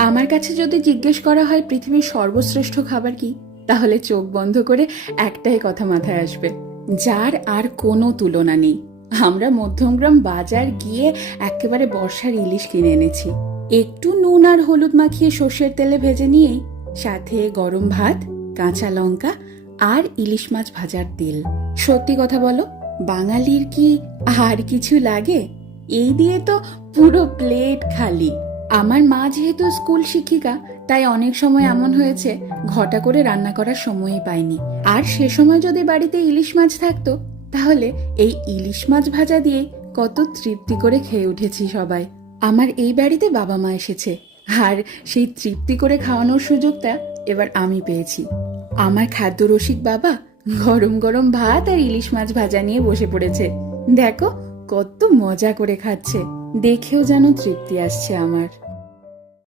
আমার কাছে যদি জিজ্ঞেস করা হয় পৃথিবীর সর্বশ্রেষ্ঠ খাবার কি, তাহলে চোখ বন্ধ করে একটাই কথা মাথায় আসবে, যার আর কোনো তুলনা নেই। আমরা মধ্যমগ্রাম বাজার গিয়ে একেবারে বর্ষার ইলিশ কিনে এনেছি। একটু নুন আর হলুদ মাখিয়ে সর্ষের তেলে ভেজে নিয়েই সাথে গরম ভাত, কাঁচা লঙ্কা আর ইলিশ মাছ ভাজার তেল। সত্যি কথা বলো, বাঙালির কি আর কিছু লাগে? এই দিয়ে তো পুরো প্লেট খালি। আমার মা যেহেতু স্কুল শিক্ষিকা, তাই অনেক সময় এমন হয়েছে ঘটা করে রান্না করার সময়ই পাইনি। আর সে সময় যদি বাড়িতে ইলিশ মাছ থাকতো, তাহলে এই ইলিশ মাছ ভাজা দিয়ে কত তৃপ্তি করে খেয়ে উঠেছি সবাই। আমার এই বাড়িতে বাবা মা এসেছে, আর সেই তৃপ্তি করে খাওয়ানোর সুযোগটা এবার আমি পেয়েছি। আমার খাদ্য রসিক বাবা গরম গরম ভাত আর ইলিশ মাছ ভাজা নিয়ে বসে পড়েছে। দেখো কত মজা করে খাচ্ছে, দেখেও যেন তৃপ্তি আসছে আমার।